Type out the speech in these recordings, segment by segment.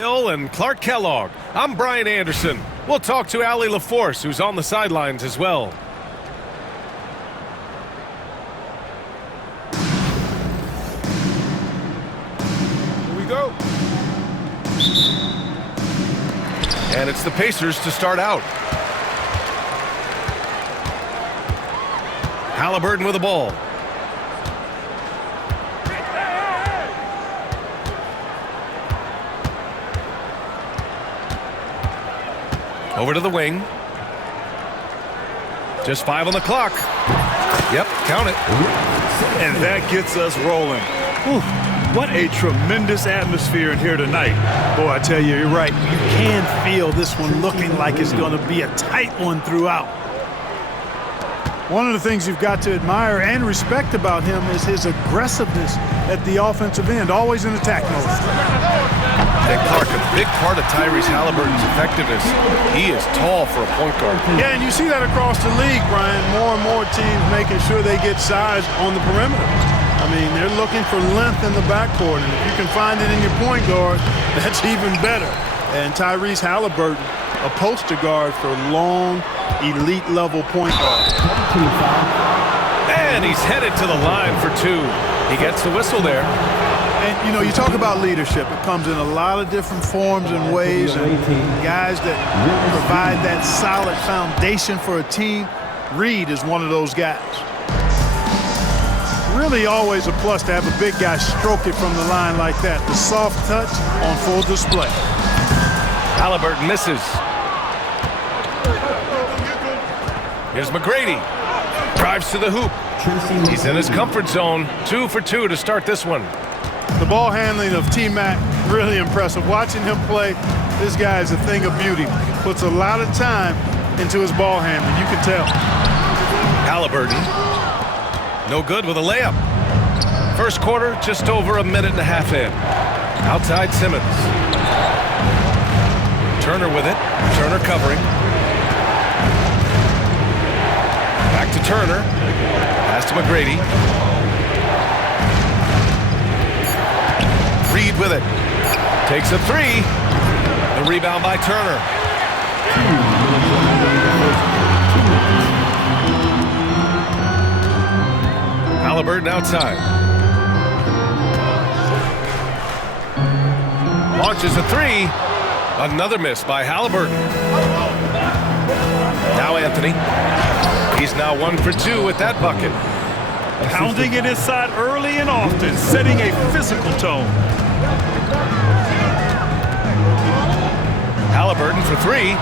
Hill and Clark Kellogg. I'm Brian Anderson. We'll talk to Allie LaForce, who's on the sidelines as well. Here we go. And it's the Pacers to start out. Halliburton with the ball. Over to the wing. Just 5 on the clock. Yep, count it. And that gets us rolling. Whew, what a tremendous atmosphere in here tonight. Boy, I tell you, you're right. You can feel this one looking like it's going to be a tight one throughout. One of the things you've got to admire and respect about him is his aggressiveness at the offensive end, always in attack mode. And Clark, a big part of Tyrese Halliburton's effectiveness, he is tall for a point guard. Yeah, and you see that across the league, Brian. More and more teams making sure they get size on the perimeter. I mean, they're looking for length in the backcourt, and if you can find it in your point guard, that's even better. And Tyrese Halliburton, a poster guard for long, elite-level point guards. And he's headed to the line for 2. He gets the whistle there. And, you know, you talk about leadership. It comes in a lot of different forms and ways. And guys that provide that solid foundation for a team, Reed is one of those guys. Really always a plus to have a big guy stroke it from the line like that. The soft touch on full display. Halliburton misses. Here's McGrady. Drives to the hoop. He's in his comfort zone. 2 for 2 to start this one. The ball handling of T-Mac, really impressive. Watching him play, this guy is a thing of beauty. Puts a lot of time into his ball handling, you can tell. Halliburton, no good with a layup. First quarter, just over a minute and a half in. Outside Simmons. Turner with it. Turner covering. Back to Turner. Pass to McGrady. Reed with it. Takes a 3. The rebound by Turner. Halliburton outside. Launches a 3. Another miss by Halliburton. Now Anthony. He's now 1 for 2 with that bucket. Pounding it inside early and often, setting a physical tone. Halliburton for 3.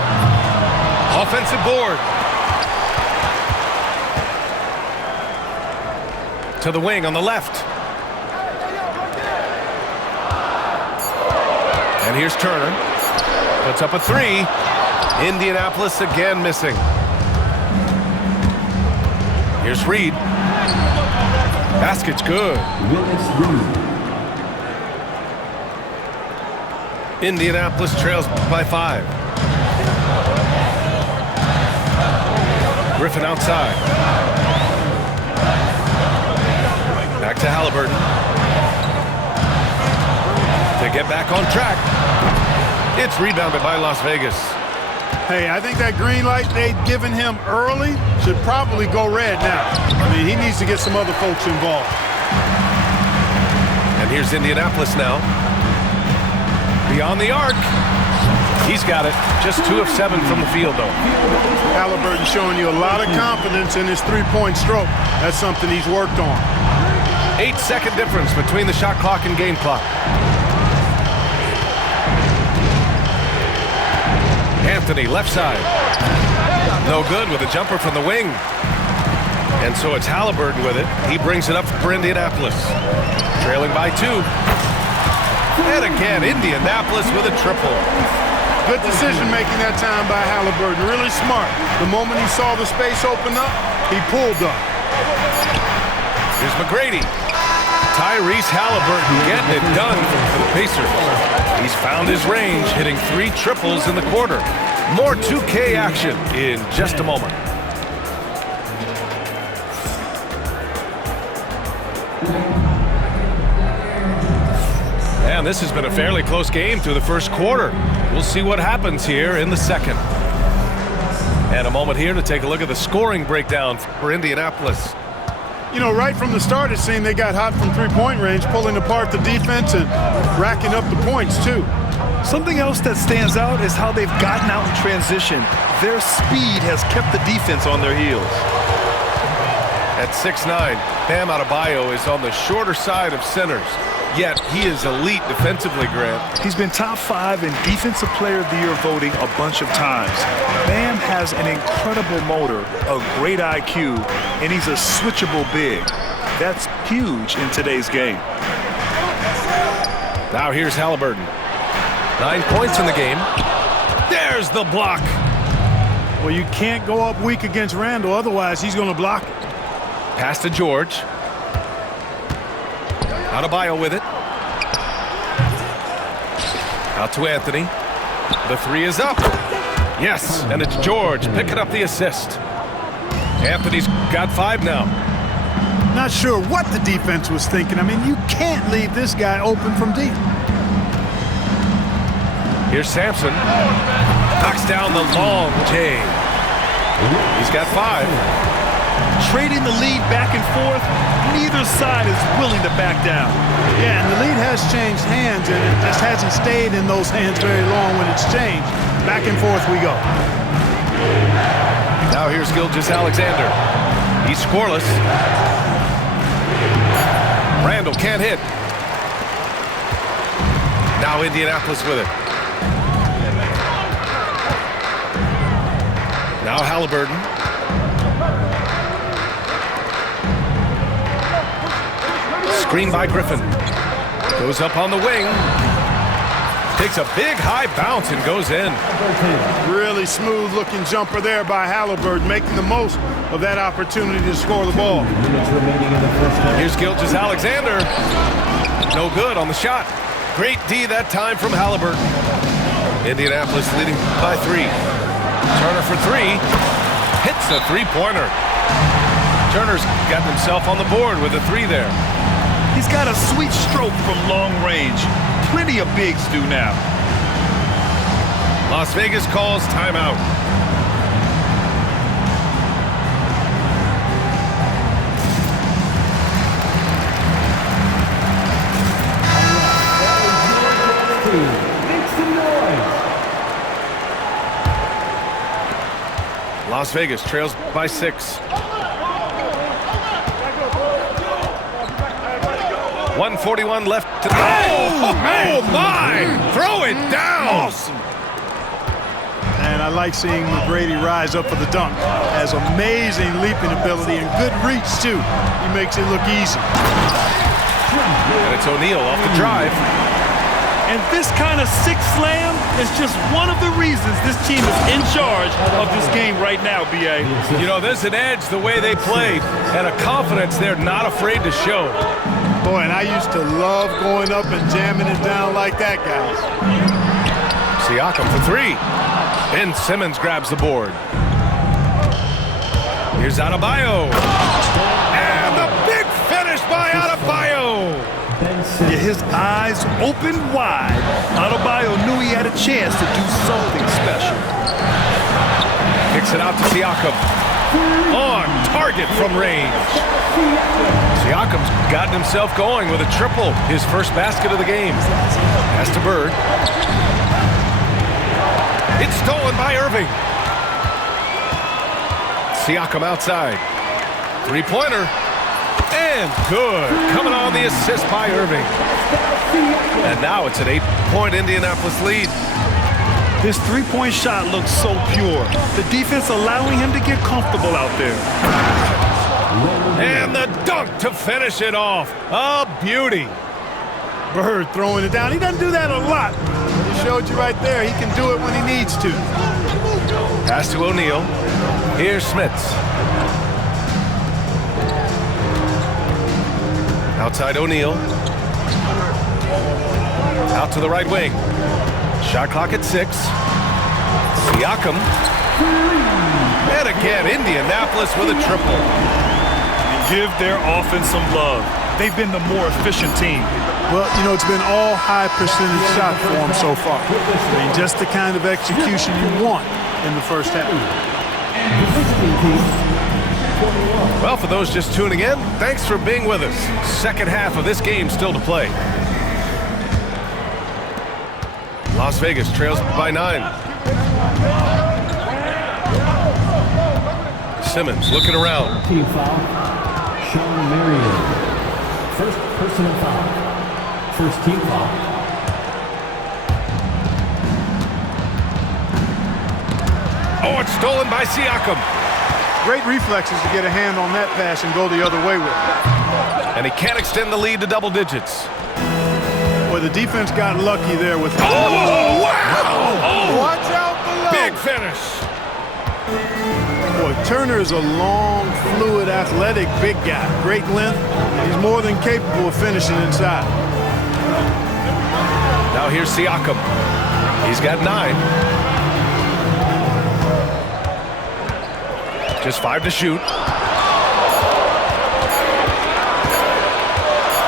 Offensive board. To the wing on the left. And here's Turner. Puts up a 3. Indianapolis again missing. Here's Reed. Basket's good. Indianapolis trails by 5. Griffin outside. Back to Halliburton. To get back on track. It's rebounded by Las Vegas. Hey, I think that green light they'd given him early should probably go red now. I mean, he needs to get some other folks involved. And here's Indianapolis now. Beyond the arc. He's got it. Just 2 of 7 from the field, though. Halliburton showing you a lot of confidence in his three-point stroke. That's something he's worked on. 8-second difference between the shot clock and game clock. Anthony, left side. No good with a jumper from the wing. And so it's Halliburton with it. He brings it up for Indianapolis. Trailing by 2. And again, Indianapolis with a triple. Good decision-making that time by Halliburton. Really smart. The moment he saw the space open up, he pulled up. Here's McGrady. Tyrese Halliburton getting it done for the Pacers. He's found his range, hitting 3 triples in the quarter. More 2K action in just a moment. Man, this has been a fairly close game through the first quarter. We'll see what happens here in the second. And a moment here to take a look at the scoring breakdown for Indianapolis. You know, right from the start, it seemed they got hot from three-point range, pulling apart the defense and racking up the points, too. Something else that stands out is how they've gotten out in transition. Their speed has kept the defense on their heels. At 6'9", Bam Adebayo is on the shorter side of centers. Yet he is elite defensively, Grant. He's been top 5 in Defensive Player of the Year voting a bunch of times. Bam has an incredible motor, a great IQ, and he's a switchable big. That's huge in today's game. Now here's Halliburton. 9 points in the game. There's the block. Well, you can't go up weak against Randall, otherwise he's going to block it. Pass to George. Adebayo with it. Out to Anthony. The three is up. Yes, and it's George picking up the assist. Anthony's got 5 now. Not sure what the defense was thinking. I mean, you can't leave this guy open from deep. Here's Sampson. Knocks down the long J. He's got 5. Trading the lead back and forth, neither side is willing to back down. Yeah, and the lead has changed hands, and it just hasn't stayed in those hands very long when it's changed. Back and forth we go. Now here's Gilgeous-Alexander. He's scoreless. Randall can't hit. Now Indianapolis with it. Now Halliburton. Screen by Griffin. Goes up on the wing. Takes a big high bounce and goes in. Really smooth looking jumper there by Halliburton, making the most of that opportunity to score the ball. Here's Gilgeous-Alexander. No good on the shot. Great D that time from Halliburton. Indianapolis leading by 3. Turner for 3. Hits a three-pointer. Turner's gotten himself on the board with a 3 there. He's got a sweet stroke from long range. Plenty of bigs do now. Las Vegas calls timeout. Las Vegas trails by 6. 1:41 left to the... Oh, my! Throw it down! Awesome. And I like seeing McGrady rise up for the dunk. Has amazing leaping ability and good reach, too. He makes it look easy. And it's O'Neal off the drive. And this kind of sick slam is just one of the reasons this team is in charge of this game right now, B.A. You know, there's an edge the way they played and a confidence they're not afraid to show. Boy, and I used to love going up and jamming it down like that, guys. Siakam for 3. Ben Simmons grabs the board. Here's Adebayo. And the big finish by Adebayo. Yeah, his eyes open wide. Adebayo knew he had a chance to do something special. Kicks it out to Siakam. On target from range. Siakam's gotten himself going with a triple. His first basket of the game. Pass to Bird. It's stolen by Irving. Siakam outside. 3-pointer. And good. Coming on the assist by Irving. And now it's an 8-point Indianapolis lead. His three-point shot looks so pure. The defense allowing him to get comfortable out there. And the dunk to finish it off. A beauty. Bird throwing it down. He doesn't do that a lot. He showed you right there. He can do it when he needs to. Pass to O'Neal. Here's Smits. Outside O'Neal. Out to the right wing. Shot clock at 6. Siakam. And again, Indianapolis with a triple. Give their offense some love. They've been the more efficient team. Well, you know, it's been all high percentage shot for him so far. I mean, just the kind of execution you want in the first half. Well, for those just tuning in, thanks for being with us. Second half of this game still to play. Las Vegas trails by 9. Simmons looking around. Team foul. Sean Marion. First personal foul. First team foul. Oh, it's stolen by Siakam. Great reflexes to get a hand on that pass and go the other way with it. And he can't extend the lead to double digits. Boy, the defense got lucky there with... Oh, wow! Oh, watch out below! big finish. Boy, Turner is a long, fluid, athletic, big guy. Great length. He's more than capable of finishing inside. Now here's Siakam. He's got 9. Just 5 to shoot.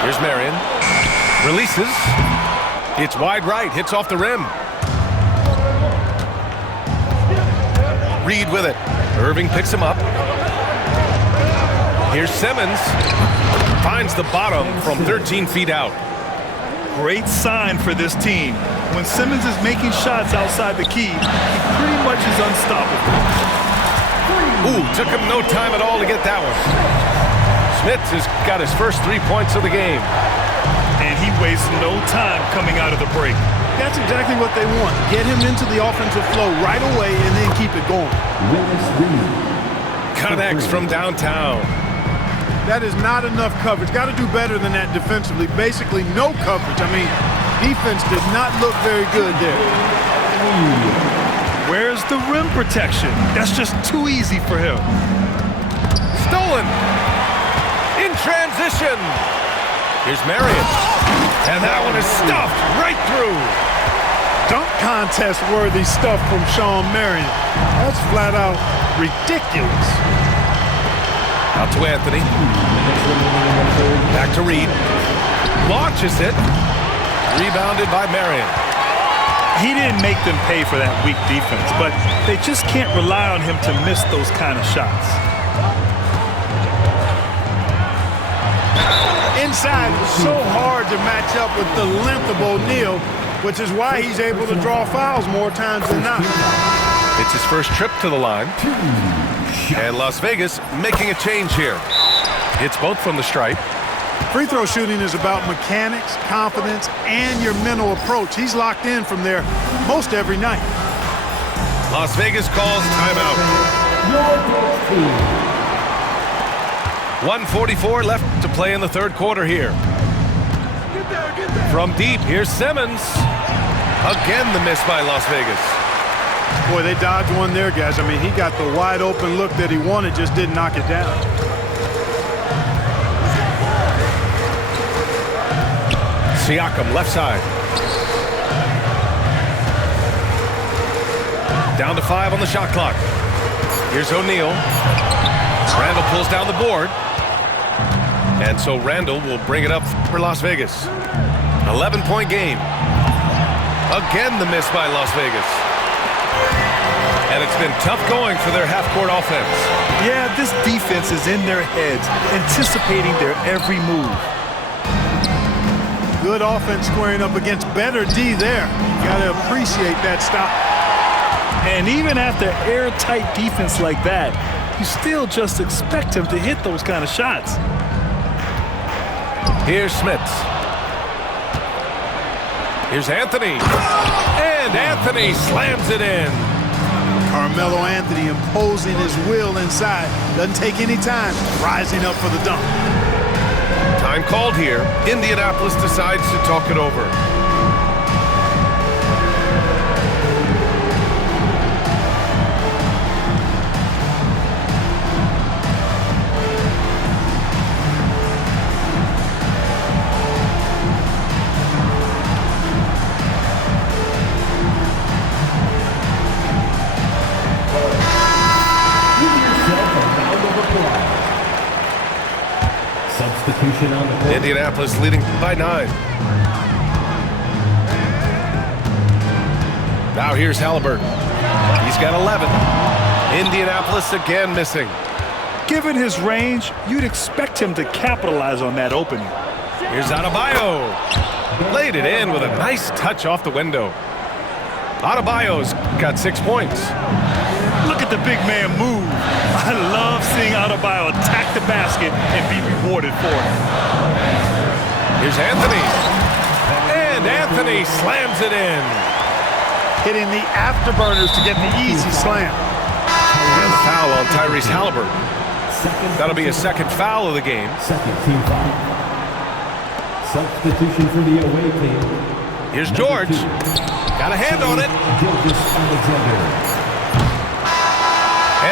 Here's Marion. Releases. It's wide right. Hits off the rim. Reed with it. Irving picks him up. Here's Simmons. Finds the bottom from 13 feet out. Great sign for this team. When Simmons is making shots outside the key, he pretty much is unstoppable. Ooh, took him no time at all to get that one. Smith has got his first 3 points of the game. And he wastes no time coming out of the break. That's exactly what they want. Get him into the offensive flow right away and then keep it going. Willis Reed. Connects from downtown. That is not enough coverage. Got to do better than that defensively. Basically no coverage. I mean, defense did not look very good there. Where's the rim protection? That's just too easy for him. Stolen. In transition. Here's Marion. And that one is stuffed right through. Dunk contest worthy stuff from Sean Marion. That's flat out ridiculous. Out to Anthony. Back to Reed. Launches it. Rebounded by Marion. He didn't make them pay for that weak defense, but they just can't rely on him to miss those kind of shots. Inside, so hard to match up with the length of O'Neal, which is why he's able to draw fouls more times than not. It's his first trip to the line. And Las Vegas making a change here. Hits both from the stripe. Free throw shooting is about mechanics, confidence, and your mental approach. He's locked in from there most every night. Las Vegas calls timeout. 1:44 left to play in the third quarter here. From deep, here's Simmons. Again, the miss by Las Vegas. Boy, they dodged one there, guys. I mean, he got the wide open look that he wanted, just didn't knock it down. Siakam, left side. Down to 5 on the shot clock. Here's O'Neal. Randall pulls down the board. And so Randall will bring it up for Las Vegas. 11-point game. Again, the miss by Las Vegas. And it's been tough going for their half-court offense. Yeah, this defense is in their heads, anticipating their every move. Good offense squaring up against better D there. Got to appreciate that stop. And even after airtight defense like that, you still just expect him to hit those kind of shots. Here's Smits. Here's Anthony. And Anthony slams it in. Carmelo Anthony imposing his will inside. Doesn't take any time. Rising up for the dunk. Time called here. Indianapolis decides to talk it over. Substitution on the court. Indianapolis leading by 9. Now here's Halliburton. He's got 11. Indianapolis again missing. Given his range, you'd expect him to capitalize on that opening. Here's Adebayo. Laid it in with a nice touch off the window. Adebayo's got 6 points. Look at the big man move. I love seeing Adebayo attack the basket and be rewarded for it. Here's Anthony. And Anthony slams it in. Hitting the afterburners to get the easy slam. And foul on Tyrese Halliburton. That'll be his second foul of the game. Second team foul. Substitution for the away team. Here's George. Got a hand on it. Gilgeous-Alexander.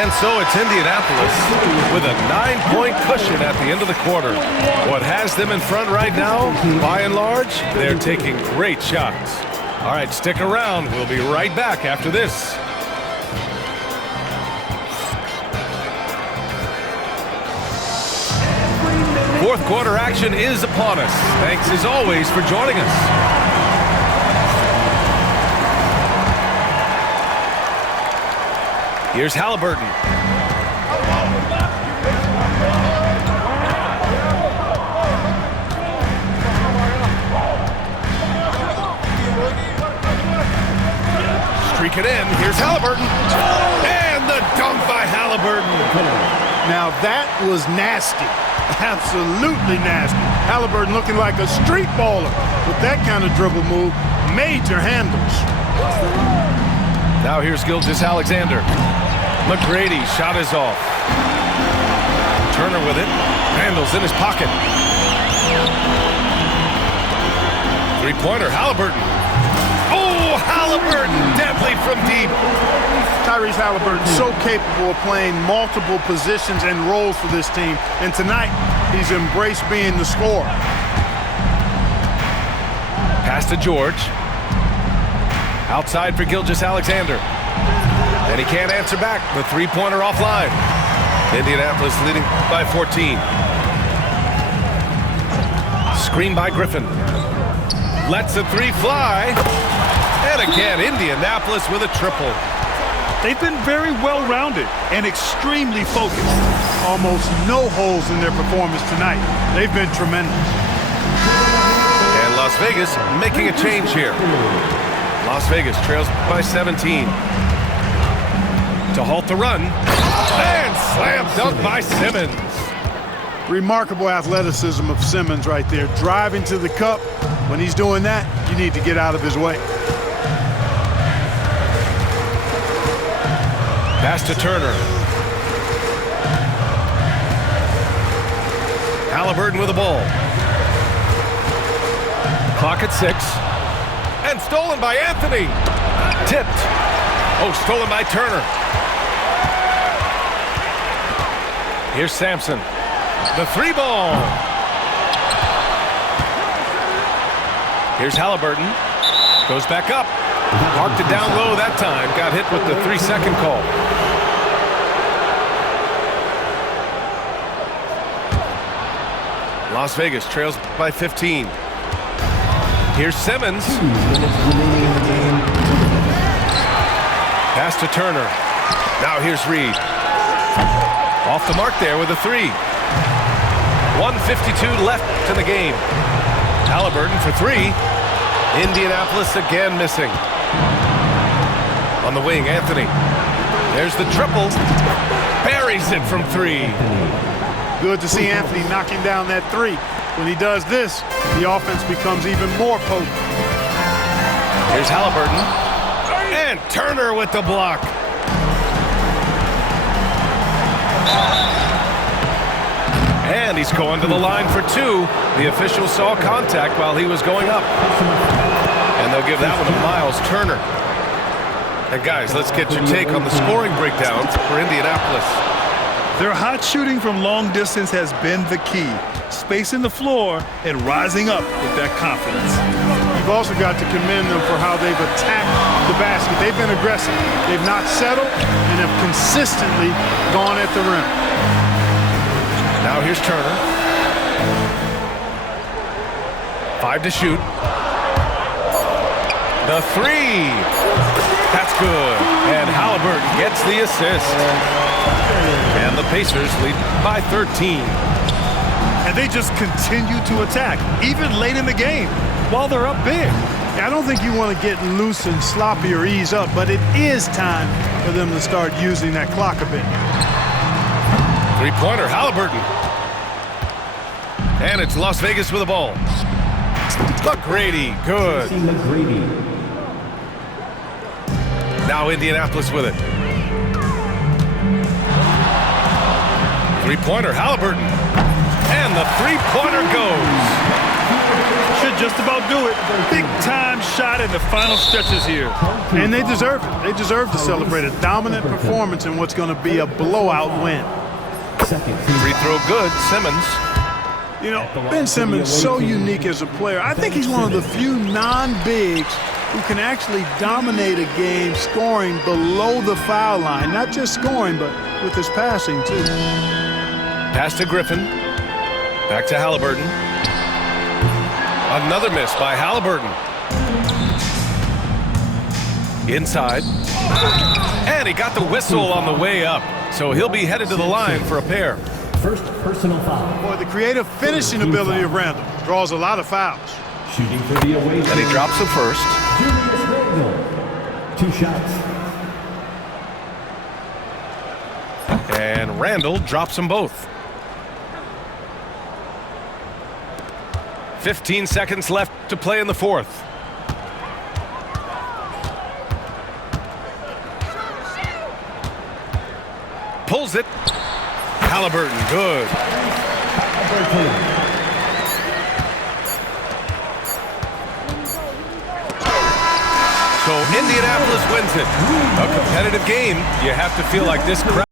And so it's Indianapolis with a 9-point cushion at the end of the quarter. What has them in front right now, by and large, they're taking great shots. All right, stick around. We'll be right back after this. Fourth quarter action is upon us. Thanks as always for joining us. Here's Halliburton. Streak it in. Here's Halliburton. And the dunk by Halliburton. Now that was nasty. Absolutely nasty. Halliburton looking like a street baller with that kind of dribble move. Major handles. Now here's Gilgeous-Alexander. McGrady shot is off. Turner with it. Randall's in his pocket. Three-pointer, Halliburton. Oh, Halliburton, deadly from deep. Tyrese Halliburton so capable of playing multiple positions and roles for this team. And tonight, he's embraced being the scorer. Pass to George. Outside for Gilgeous-Alexander. And he can't answer back. The three-pointer offline. Indianapolis leading by 14. Screen by Griffin. Lets the three fly. And again, Indianapolis with a triple. They've been very well-rounded and extremely focused. Almost no holes in their performance tonight. They've been tremendous. And Las Vegas making a change here. Las Vegas trails by 17. To halt the run. And slam dunk by Simmons. Remarkable athleticism of Simmons right there. Driving to the cup. When he's doing that, you need to get out of his way. Pass to Turner. Halliburton with the ball. Clock at 6. And stolen by Anthony. Tipped. Oh, stolen by Turner. Here's Sampson. The three ball. Here's Halliburton. Goes back up. Marked it down low that time. Got hit with the 3-second call. Las Vegas trails by 15. Here's Simmons. 2 minutes remaining in the game. Pass to Turner. Now here's Reed. Off the mark there with a three. 1:52 left in the game. Halliburton for three. Indianapolis again missing. On the wing, Anthony. There's the triple. Buries it from three. Good to see Anthony knocking down that three. When he does this, the offense becomes even more potent. Here's Halliburton. And Turner with the block. And he's going to the line for two. The official saw contact while he was going up. And they'll give that one to Miles Turner. And guys, let's get your take on the scoring breakdown for Indianapolis. Their hot shooting from long distance has been the key. Spacing the floor and rising up with that confidence. You've also got to commend them for how they've attacked the basket. They've been aggressive. They've not settled and have consistently gone at the rim. Now here's Turner. 5 to shoot. The three. Halliburton gets the assist. And the Pacers lead by 13. And they just continue to attack, even late in the game, while they're up big. I don't think you want to get loose and sloppy or ease up, but it is time for them to start using that clock a bit. Three-pointer, Halliburton. And it's Las Vegas with the ball. McGrady, good. Tracy McGrady. Now Indianapolis with it. Three-pointer, Halliburton. And the three-pointer goes. Should just about do it. Big-time shot in the final stretches here. And they deserve it. They deserve to celebrate a dominant performance in what's going to be a blowout win. Second. Free throw good, Simmons. You know, Ben Simmons, so unique as a player. I think he's one of the few non-bigs who can actually dominate a game scoring below the foul line. Not just scoring, but with his passing, too. Pass to Griffin. Back to Halliburton. Another miss by Halliburton. Inside. And he got the whistle on the way up. So he'll be headed to the line for a pair. First personal foul. Boy, the creative finishing ability of Randall draws a lot of fouls. Shooting for the away And he team. drops the first. Julius Randle. 2 shots. And Randall drops them both. 15 seconds left to play in the fourth. Pulls it. Halliburton, good. So Indianapolis wins it. A competitive game. You have to feel like this crowd